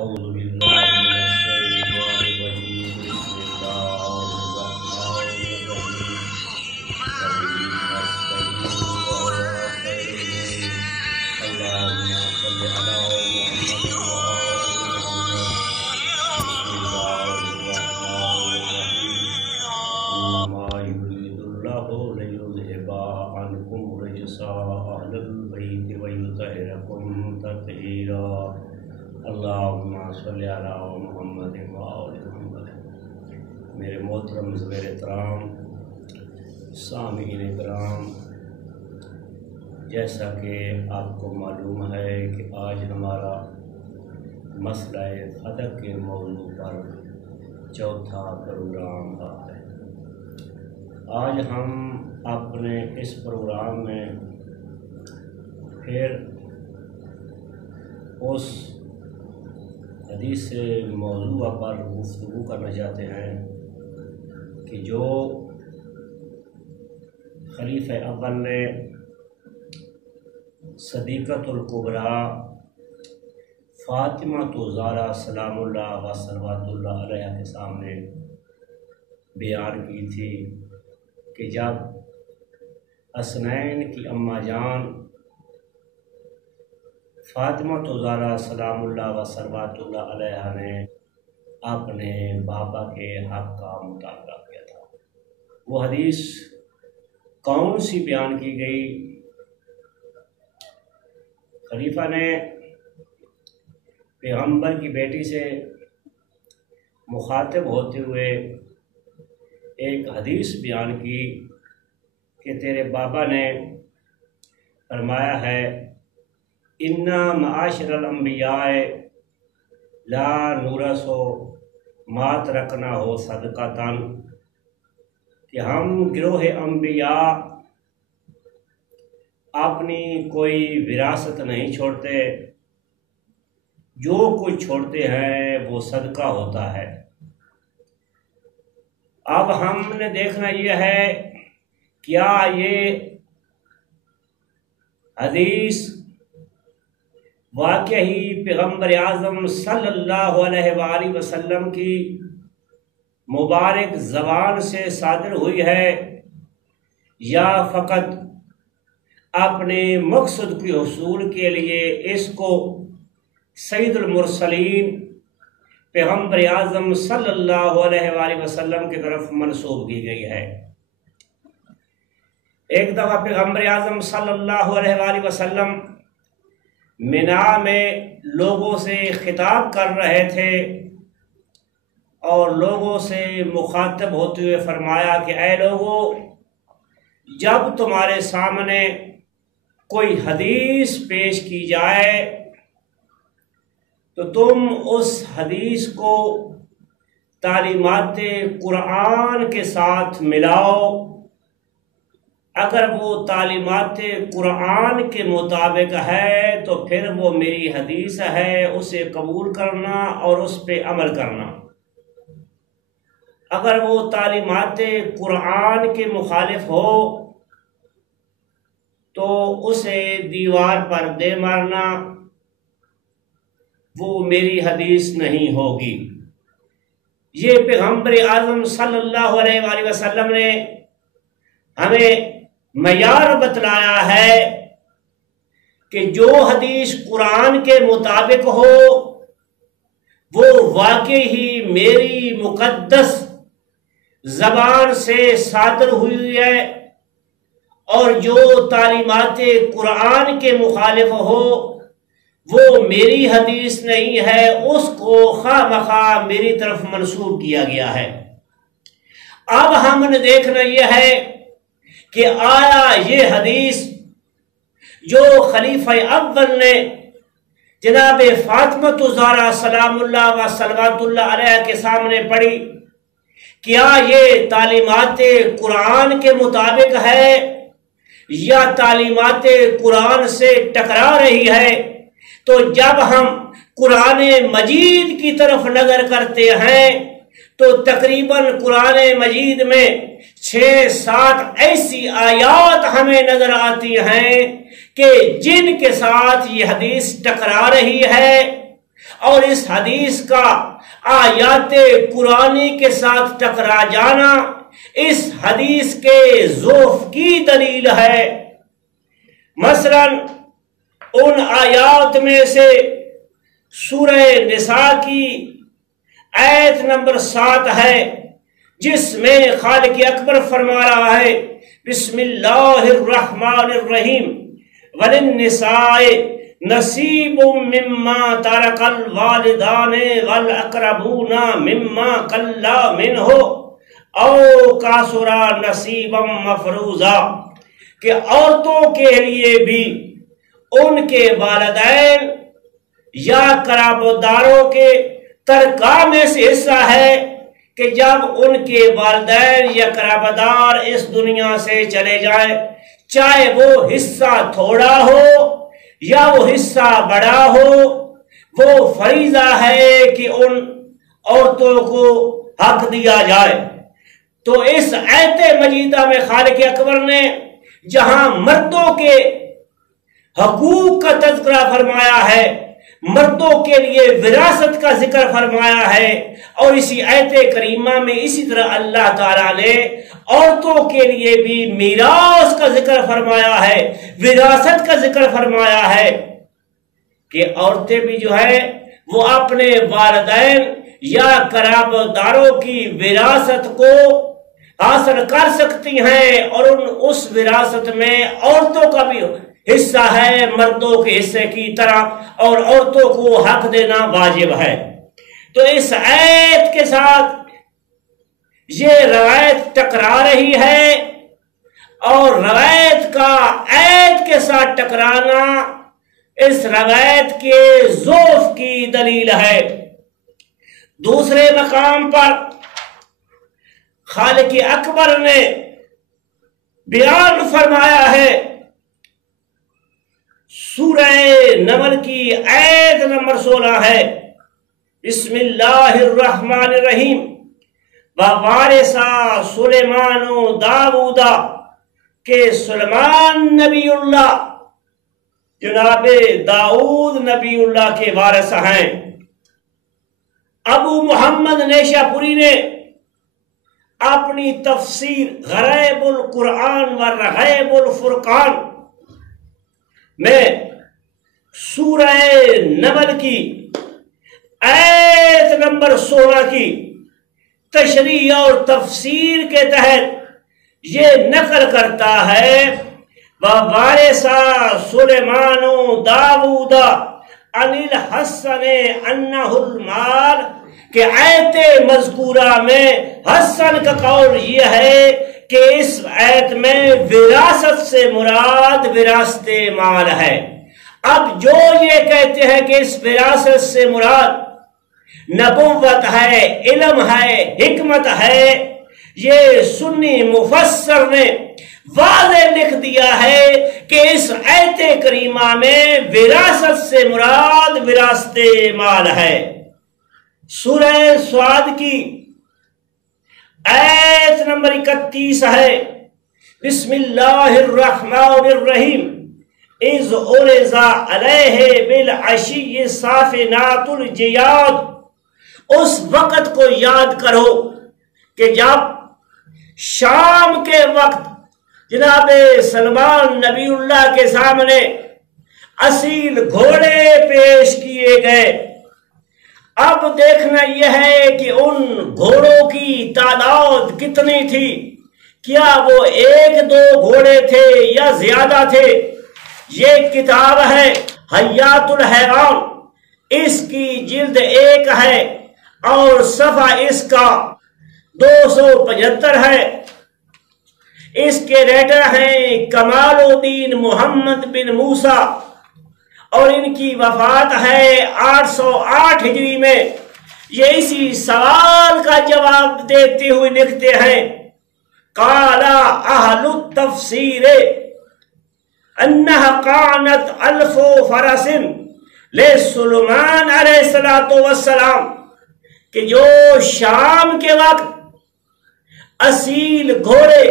أعوذ بالله من الشيطان الرجيم بسم الله الرحمن الرحيم وبه نستعين وهو خير المعين اللهم صل على محمد وآل محمد بسم الله الرحمن الرحيم إنما يريد الله ليذهب عنكم رجس أهل البيت ويطهركم تطهيرا اللہم صلی علی محمد و آل محمد۔ میرے محترم زیر احترام سامعین کرام، جیسا کہ آپ کو معلوم ہے کہ آج ہمارا مسئلہ خطب کے موضوع پر چوتھا پروگرام ہے۔ آج ہم اپنے اس پروگرام میں پھر اس حدیث موضوع پر گفتگو کرنا چاہتے ہیں کہ جو خلیفہ اول نے صدیقۃ الکبریٰ فاطمہ الزہرا سلام اللہ و صلوات اللہ علیہ کے سامنے بیان کی تھی کہ جب حسنین کی اماں جان فاطمہ الزہرا سلام اللہ و صلوات اللہ علیہ نے اپنے بابا کے حق کا مطالبہ کیا تھا، وہ حدیث کون سی بیان کی گئی؟ خلیفہ نے پیغمبر کی بیٹی سے مخاطب ہوتے ہوئے ایک حدیث بیان کی کہ تیرے بابا نے فرمایا ہے اِنَّا مَعَاشِرَ الْأَنْبِيَاءِ لَا نُورَثُ مَا تَرَكْنَاهُ صَدْقَةً، کہ ہم گروہ انبیاء اپنی کوئی وراثت نہیں چھوڑتے، جو کچھ چھوڑتے ہیں وہ صدقہ ہوتا ہے۔ اب ہم نے دیکھنا یہ ہے کیا یہ حدیث واقعی پیغمبر اعظم صلی اللہ علیہ وآلہ وسلم کی مبارک زبان سے صادر ہوئی ہے یا فقط اپنے مقصد کے حصول کے لیے اس کو سید المرسلین پیغمبر اعظم صلی اللہ علیہ وآلہ وسلم کی طرف منسوب کی گئی ہے۔ ایک دفعہ پیغمبر اعظم صلی اللہ علیہ وآلہ وسلم مینا میں لوگوں سے خطاب کر رہے تھے اور لوگوں سے مخاطب ہوتے ہوئے فرمایا کہ اے لوگوں، جب تمہارے سامنے کوئی حدیث پیش کی جائے تو تم اس حدیث کو تعلیمات قرآن کے ساتھ ملاؤ۔ اگر وہ تعلیمات قرآن کے مطابق ہے تو پھر وہ میری حدیث ہے، اسے قبول کرنا اور اس پہ عمل کرنا۔ اگر وہ تعلیمات قرآن کے مخالف ہو تو اسے دیوار پر دے مارنا، وہ میری حدیث نہیں ہوگی۔ یہ پیغمبر اعظم صلی اللہ علیہ وآلہ وسلم نے ہمیں معیار بتلایا ہے کہ جو حدیث قرآن کے مطابق ہو وہ واقعی ہی میری مقدس زبان سے صادر ہوئی ہے، اور جو تعلیمات قرآن کے مخالف ہو وہ میری حدیث نہیں ہے، اس کو خواہ مخواہ میری طرف منسوب کیا گیا ہے۔ اب ہم نے دیکھنا یہ ہے کہ آیا یہ حدیث جو خلیفہ اول نے جناب فاطمہ الزہرا سلام اللہ و صلوات اللہ علیہ کے سامنے پڑھی، کیا یہ تعلیمات قرآن کے مطابق ہے یا تعلیمات قرآن سے ٹکرا رہی ہے؟ تو جب ہم قرآن مجید کی طرف نظر کرتے ہیں تو تقریباً قرآن مجید میں 6-7 ایسی آیات ہمیں نظر آتی ہیں کہ جن کے ساتھ یہ حدیث ٹکرا رہی ہے اور اس حدیث کا آیات قرآنی کے ساتھ ٹکرا جانا اس حدیث کے ضعف کی دلیل ہے۔ مثلا ان آیات میں سے سورہ نساء کی آیت نمبر 7 ہے، جس میں خالق اکبر فرما رہا ہے بسم اللہ الرحمن الرحیم وَلِلنِّسَاءِ نَصِيبٌ مِّمَّا تَرَكَ الْوَالِدَانِ وَالْأَقْرَبُونَ مِمَّا قَلَّ مِنْهُ أَوْ كَثُرَ نَصِيبًا مَّفْرُوضًا، کہ عورتوں کے لیے بھی ان کے والدین یا قرابتداروں کے ترکہ میں سے حصہ ہے کہ جب ان کے والدین یا قرابتدار اس دنیا سے چلے جائیں، چاہے وہ حصہ تھوڑا ہو یا وہ حصہ بڑا ہو، وہ فریضہ ہے کہ ان عورتوں کو حق دیا جائے۔ تو اس آیت مجیدہ میں خالق اکبر نے جہاں مردوں کے حقوق کا تذکرہ فرمایا ہے، مردوں کے لیے وراثت کا ذکر فرمایا ہے، اور اسی آیت کریمہ میں اسی طرح اللہ تعالیٰ نے عورتوں کے لیے بھی میراث کا ذکر فرمایا ہے، وراثت کا ذکر فرمایا ہے کہ عورتیں بھی جو ہے وہ اپنے والدین یا قرابتداروں کی وراثت کو حاصل کر سکتی ہیں، اور اس وراثت میں عورتوں کا بھی حصہ ہے مردوں کے حصے کی طرح، اور عورتوں کو حق دینا واجب ہے۔ تو اس آیت کے ساتھ یہ روایت ٹکرا رہی ہے، اور روایت کا آیت کے ساتھ ٹکرانا اس روایت کے ضعف کی دلیل ہے۔ دوسرے مقام پر خالق اکبر نے بیان فرمایا ہے، سورہ نمل کی آیت نمبر 16 ہے، بسم اللہ الرحمن الرحیم وَوَارِثَ سُلَيْمَانُ دَاوُودَ، کہ سلیمان نبی اللہ جناب داؤد نبی اللہ کے وارث ہیں۔ ابو محمد نیشہ پوری نے اپنی تفسیر غریب القرآن و رغیب الفرقان میں سورہ نمل کی آیت نمبر 16 کی تشریح اور تفسیر کے تحت یہ نقل کرتا ہے وَوَارِثَ سُلَيْمَانُ دَاوُودَ عَنِ الْحَسَنِ أَنَّهُ الْمَالِ، کہ آیت مذکورہ میں حسن کا قول یہ ہے کہ اس آیت میں وراثت سے مراد وراثت مال ہے۔ اب جو یہ کہتے ہیں کہ اس وراثت سے مراد نبوت ہے، علم ہے، حکمت ہے، یہ سنی مفسر نے واضح لکھ دیا ہے کہ اس آیت کریمہ میں وراثت سے مراد وراثت مال ہے۔ سورہ سعد کی آیت نمبر 31 ہے، بسم اللہ الرحمن الرحیم اِذْ عُرِضَ عَلَيْهِ بِالْعَشِيِّ الصَّافِنَاتُ الْجِیَادُ، اس وقت کو یاد کرو کہ جب شام کے وقت جناب سلیمان نبی اللہ کے سامنے اصیل گھوڑے پیش کیے گئے۔ اب دیکھنا یہ ہے کہ ان گھوڑوں کی تعداد کتنی تھی، کیا وہ 1-2 گھوڑے تھے یا زیادہ تھے؟ یہ کتاب ہے حیات الحیوان، اس کی جلد 1 ہے اور صفحہ اس کا 275 ہے۔ اس کے ریٹر ہیں کمال الدین محمد بن موسیٰ، اور ان کی وفات ہے 808 ہجری میں۔ یہ اسی سوال کا جواب دیتے ہوئے لکھتے ہیں، قال اہل التفسیر انہا کانت 1000 فرس لسلیمان علیہ السلام، کہ جو شام کے وقت اصیل گھوڑے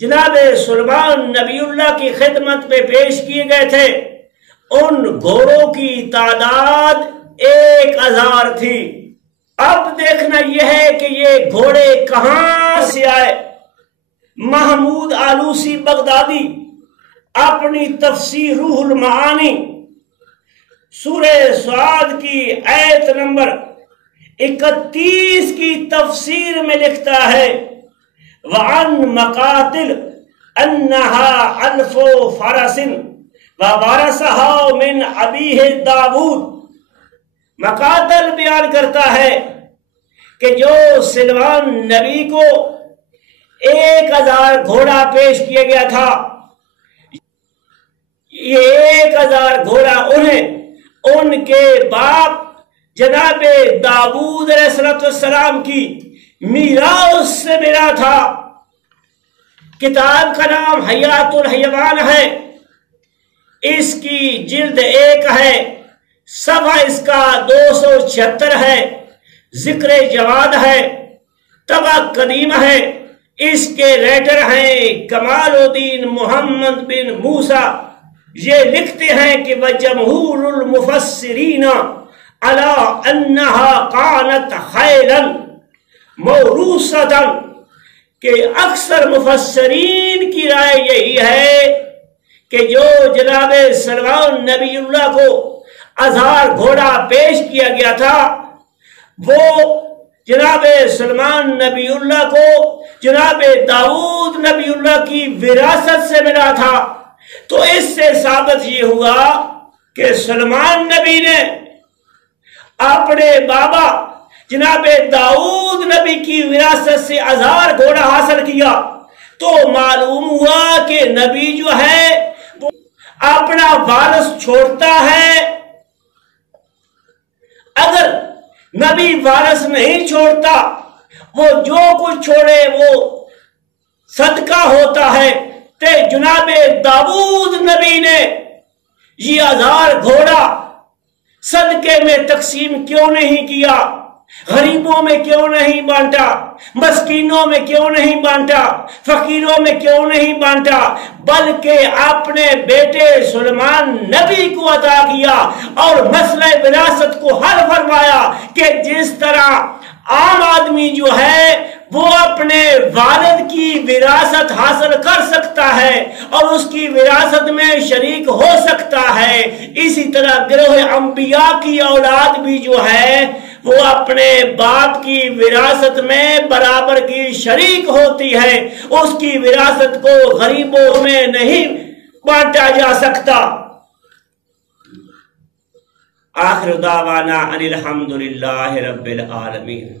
جناب سلیمان نبی اللہ کی خدمت میں پیش کیے گئے تھے، ان گھوڑوں کی تعداد 1000 تھی۔ اب دیکھنا یہ ہے کہ یہ گھوڑے کہاں سے آئے۔ محمود آلوسی بغدادی اپنی تفسیر روح المعانی سورہ سعد کی آیت نمبر 31 کی تفسیر میں لکھتا ہے وَعَن مَقَاتِلْ أَنَّهَا أَلْفُ فَرَسٍ وَوَرَثَهَا مِنْ أَبِيهِ داود۔ مقاتل بیان کرتا ہے کہ جو سلمان نبی کو 1000 گھوڑا پیش کیا گیا تھا، یہ 1000 گھوڑا انہیں ان کے باپ جناب داود علیہ السلام کی میراث سے ملا تھا۔ کتاب کا نام حیات الحیوان ہے، اس کی جلد 1 ہے، صفحہ اس کا 276 ہے، ذکر جواد ہے، طبع قدیم ہے، اس کے رائٹر ہیں کمال الدین محمد بن موسیٰ۔ یہ لکھتے ہیں کہ وجمہور المفسرین علی انہا کانت خیلا موروثۃ، کہ اکثر مفسرین کی رائے یہی ہے کہ جو جناب سلمان نبی اللہ کو 1000 گھوڑا پیش کیا گیا تھا وہ جناب سلمان نبی اللہ کو جناب داؤد نبی اللہ کی وراثت سے ملا تھا۔ تو اس سے ثابت یہ ہوا کہ سلمان نبی نے اپنے بابا جناب داؤد نبی کی وراثت سے 1000 گھوڑا حاصل کیا۔ تو معلوم ہوا کہ نبی جو ہے وہ اپنا وارث چھوڑتا ہے، اگر نبی وارث نہیں چھوڑتا وہ جو کچھ چھوڑے وہ صدقہ ہوتا ہے۔ تے جناب داؤد نبی نے یہ 1000 گھوڑا صدقے میں تقسیم کیوں نہیں کیا؟ غریبوں میں کیوں نہیں بانٹا؟ مسکینوں میں کیوں نہیں بانٹا؟ فقیروں میں کیوں نہیں بانٹا؟ بلکہ اپنے بیٹے سلمان نبی کو عطا کیا اور مسئلہ وراثت کو حل فرمایا کہ جس طرح عام آدمی جو ہے وہ اپنے والد کی وراثت حاصل کر سکتا ہے اور اس کی وراثت میں شریک ہو سکتا ہے، اسی طرح گروہ انبیاء کی اولاد بھی جو ہے وہ اپنے باپ کی وراثت میں برابر کی شریک ہوتی ہے۔ اس کی وراثت کو غریبوں میں نہیں بانٹا جا سکتا۔ آخر دعوانا ان الحمدللہ رب العالمین۔